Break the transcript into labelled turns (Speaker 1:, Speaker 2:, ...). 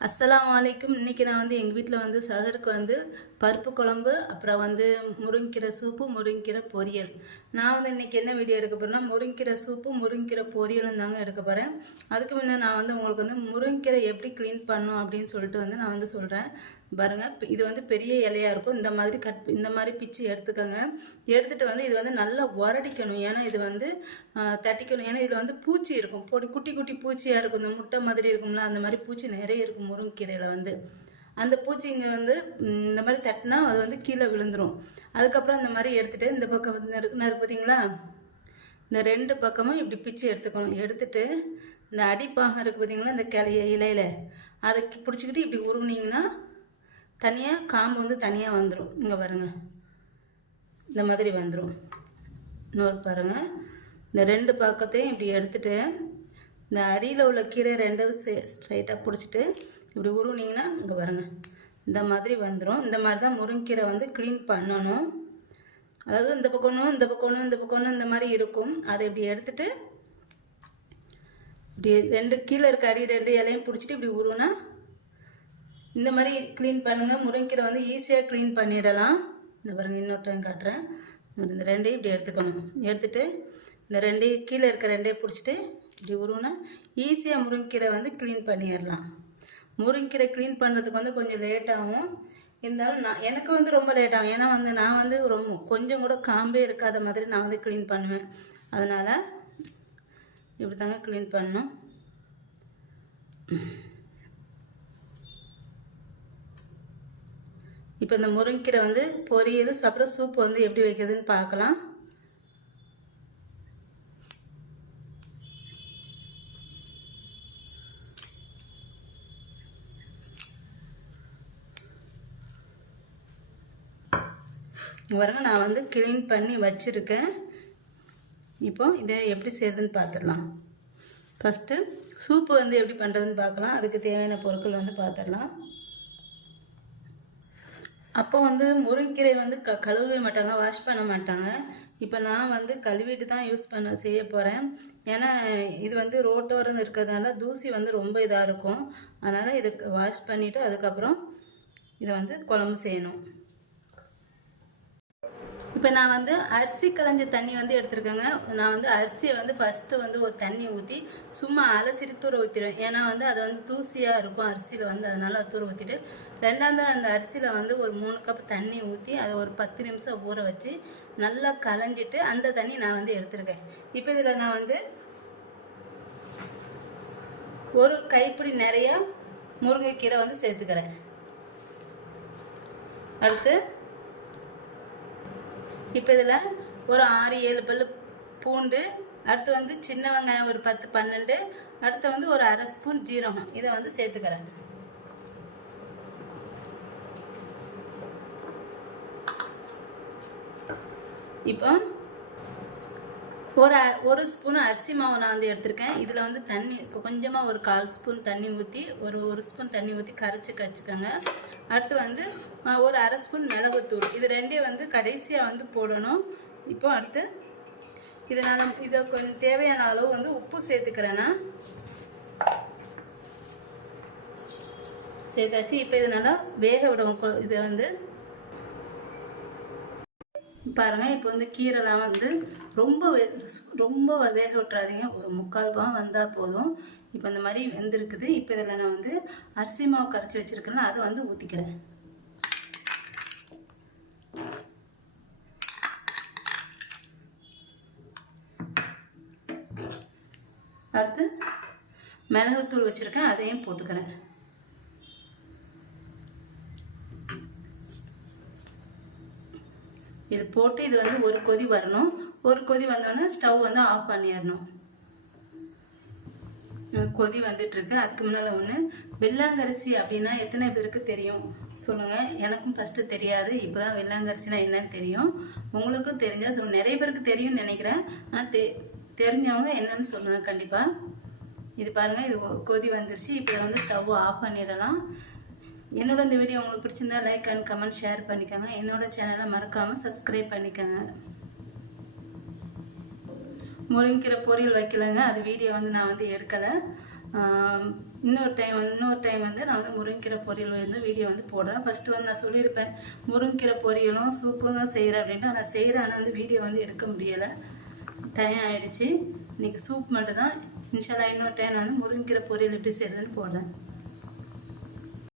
Speaker 1: அஸ்லாம் வலைக்கும் இன்றைக்கி நான் வந்து எங்கள் வீட்டில் வந்து சகருக்கு வந்து பருப்பு குழம்பு அப்புறம் வந்து முருங்கீரை சூப்பு முருங்கீரை பொரியல். நான் வந்து இன்றைக்கி என்ன வீடியோ எடுக்க போகிறேன்னா முருங்கீரை சூப்பு முருங்கீரை பொரியலும் தாங்க எடுக்க போகிறேன் அதுக்கு முன்னே நான் வந்து உங்களுக்கு வந்து முருங்கீரை எப்படி க்ளீன் பண்ணும் அப்படின்னு சொல்லிட்டு வந்து நான் வந்து சொல்கிறேன் பாருங்கள் இது வந்து பெரிய இலையாக இருக்கும். இந்த மாதிரி கட் இந்த மாதிரி பிச்சு எடுத்துக்கோங்க. எடுத்துகிட்டு வந்து இது வந்து நல்லா உரடிக்கணும் ஏன்னா இது வந்து தட்டிக்கணும். ஏன்னா இதில் வந்து பூச்சி இருக்கும். பொடி குட்டி குட்டி பூச்சியாக இருக்கும். இந்த முட்டை மாதிரி இருக்கும்ல அந்த மாதிரி பூச்சி நிறைய இருக்கும் முருங்கைக்கீரையில் வந்து. அந்த பூச்சிங்க வந்து இந்த மாதிரி தட்டினா அது வந்து கீழே விழுந்துடும் அதுக்கப்புறம் இந்த மாதிரி எடுத்துகிட்டு இந்த பக்கம் நறுக்குனா இருக்கு பார்த்தீங்களா இந்த ரெண்டு பக்கமும் இப்படி பிச்சு எடுத்துக்கணும். எடுத்துட்டு இந்த அடிப்பாகம் இருக்குது பார்த்தீங்களா இந்த கிளைய இலையில. அதை பிடிச்சிக்கிட்டு இப்படி உருவினீங்கன்னா தனியாக காம்பு வந்து தனியாக வந்துடும் இங்கே பாருங்க. இந்த மாதிரி வந்துடும் இன்னொரு பாருங்கள் இந்த ரெண்டு பக்கத்தையும் இப்படி எடுத்துட்டு இந்த அடியில் உள்ள கீரை ரெண்டும் ஸ்ட்ரைட்டாக பிடிச்சிட்டு இப்படி உருவினீங்கன்னா இங்கே பாருங்கள் இந்த மாதிரி வந்துடும் இந்த மாதிரி தான் முருங்கீரை வந்து க்ளீன் பண்ணணும். அதாவது இந்த பக்கம்னும் இந்த பக்கம்னும் இந்த பக்கம்னும் இந்த மாதிரி இருக்கும். அதை இப்படி எடுத்துகிட்டு இப்படி ரெண்டு கீழே இருக்க அடி ரெண்டு இலையும் பிடிச்சிட்டு இப்படி உருவினா இந்த மாதிரி க்ளீன் பண்ணுங்கள் முருங்கீரை வந்து ஈஸியாக க்ளீன் பண்ணிடலாம். இந்த பாருங்க இன்னொரு டைம் காட்டுறேன். இந்த ரெண்டையும் இப்படி எடுத்துக்கணும். எடுத்துட்டு இந்த ரெண்டையும் கீழே இருக்க ரெண்டையும் பிடிச்சிட்டு இப்படி உருவினா ஈஸியாக முருங்கீரை வந்து க்ளீன் பண்ணிடலாம். முருங்கீரை க்ளீன் பண்ணுறதுக்கு வந்து கொஞ்சம் லேட்டாகும் இருந்தாலும் நான் எனக்கு வந்து ரொம்ப லேட்டாகும் ஏன்னா வந்து நான் வந்து ரொம்ப கொஞ்சம் கூட காம்பே இருக்காத மாதிரி நான் வந்து க்ளீன் பண்ணுவேன். அதனால் இப்படி தாங்க க்ளீன் பண்ணணும். இப்போ இந்த முருங்கீரை வந்து பொரியல் அப்புறம் சூப் வந்து எப்படி வைக்கிறதுன்னு பார்க்கலாம். இங்க பாருங்க நான் வந்து க்ளீன் பண்ணி வச்சுருக்கேன். இப்போ இதை எப்படி செய்யுதுன்னு பார்த்துடலாம். ஃபஸ்ட்டு சூப்பு வந்து எப்படி பண்ணுறதுன்னு பார்க்கலாம். அதுக்கு தேவையான பொருட்கள் வந்து பார்த்துடலாம். அப்போ வந்து முருங்கீரை வந்து க கழுவவே மாட்டாங்க வாஷ் பண்ண மாட்டாங்க. இப்போ நான் வந்து கழுவிட்டு தான் யூஸ் பண்ண செய்ய போகிறேன் ஏன்னா இது வந்து ரோட்டோரம் இருக்கிறதுனால தூசி வந்து ரொம்ப இதாக இருக்கும். அதனால் இதுக்கு வாஷ் பண்ணிவிட்டு அதுக்கப்புறம் இதை வந்து குழம்பு செய்யணும். இப்போ நான் வந்து அரிசி களைஞ்ச தண்ணி வந்து எடுத்துருக்கேங்க. நான் வந்து அரிசியை வந்து ஃபஸ்ட்டு வந்து ஒரு தண்ணி ஊற்றி சும்மா அலசிட்டு தூர ஊற்றிடுவேன் ஏன்னா வந்து அது வந்து தூசியாக இருக்கும் அரிசியில் வந்து அதனால் தூர ஊற்றிட்டு ரெண்டாம் அந்த அரிசியில் வந்து ஒரு மூணு கப் தண்ணி ஊற்றி அதை ஒரு பத்து நிமிஷம் ஊற வச்சு நல்லா கலைஞ்சிட்டு அந்த தண்ணி நான் வந்து எடுத்திருக்கேன். இப்போ இதில் நான் வந்து ஒரு கைப்பிடி நிறையா முருங்கைக்கீரை வந்து சேர்த்துக்கிறேன். அடுத்து இப்போ இதில் ஒரு ஆறு ஏழு பல் பூண்டு அடுத்து வந்து சின்ன வெங்காயம் ஒரு பத்து பன்னெண்டு அடுத்து வந்து ஒரு அரை ஸ்பூன் ஜீரகம். இதை வந்து சேர்த்துக்கிறேன். இப்போ ஒரு ஒரு ஸ்பூன் அரிசி மாவு நான் வந்து எடுத்திருக்கேன். இதில் வந்து தண்ணி கொஞ்சமாக ஒரு கால் ஸ்பூன் தண்ணி ஊற்றி ஒரு ஒரு ஸ்பூன் தண்ணி ஊற்றி கரைச்சி கரைச்சிக்கோங்க அடுத்து வந்து ஒரு அரை ஸ்பூன் மிளகுத்தூள். இது ரெண்டையும் வந்து கடைசியாக வந்து போடணும். இப்போ அடுத்து இதை நான் இதை கொஞ்சம் தேவையான அளவு வந்து உப்பு சேர்த்துக்கிறேன்னா சேர்த்தாச்சு. இப்போ இதனால் வேக விடுவோம். இதை வந்து பாருங்கள் இப்போ வந்து கீரைலாம் வந்து ரொம்ப ரொம்ப வேக விட்டுறாதீங்க. ஒரு முக்கால் பாகம் வந்தால் போதும். இப்போ இந்த மாதிரி வெந்திருக்குது. இப்போ இதில் நான் வந்து அரிசி மாவு கரைச்சி வச்சுருக்கேன்னா அதை வந்து ஊற்றிக்கிறேன் அடுத்து மிளகுத்தூள் வச்சுருக்கேன் அதையும் போட்டுக்கிறேன். இது போட்டு இது வந்து ஒரு கொதி வரணும். ஒரு கொதி வந்தோடனே ஸ்டவ் வந்து ஆஃப் பண்ணிடணும். கொதி வந்துட்டுருக்கு. அதுக்கு முன்னால் ஒன்று வெள்ளாங்கரிசி அப்படின்னா எத்தனை பேருக்கு தெரியும்? சொல்லுங்கள் எனக்கும் ஃபஸ்ட்டு தெரியாது. இப்போ தான் வெள்ளாங்கரிசினா என்னன்னு தெரியும். உங்களுக்கும் தெரிஞ்சால் சொல்லுங்கள் நிறைய பேருக்கு தெரியும்னு நினைக்கிறேன். ஆனால் தெ தெரிஞ்சவங்க என்னன்னு சொல்லுங்கள் கண்டிப்பாக இது பாருங்கள் இது கொதி வந்துருச்சு. இப்போ வந்து ஸ்டவ் ஆஃப் பண்ணிடலாம். என்னோட இந்த வீடியோ உங்களுக்கு பிடிச்சிருந்தா லைக் அண்ட் கமெண்ட் ஷேர் பண்ணிக்கோங்க. என்னோட சேனலை மறக்காமல் சப்ஸ்கிரைப் பண்ணிக்கோங்க. முருங்கீரை பொரியல் வைக்கலைங்க. அது வீடியோ வந்து நான் வந்து எடுக்கலை. இன்னொரு டைம் வந்து இன்னொரு டைம் வந்து நான் வந்து முருங்கீரை பொரியல் வந்து வீடியோ வந்து போடுறேன். ஃபஸ்ட்டு வந்து நான் சொல்லியிருப்பேன் முருங்கீரை பொரியலும் சூப்பும் தான் செய்கிறேன் அப்படின்ட்டு. நான் செய்கிறேன் ஆனால் வந்து வீடியோ வந்து எடுக்க முடியலை. டைம் ஆயிடுச்சு இன்றைக்கி சூப் மட்டும் தான் இன்ஷால்லா இன்னொரு டைம் வந்து முருங்கீரை பொரியல் எப்படி செய்கிறதுன்னு போடுறேன்.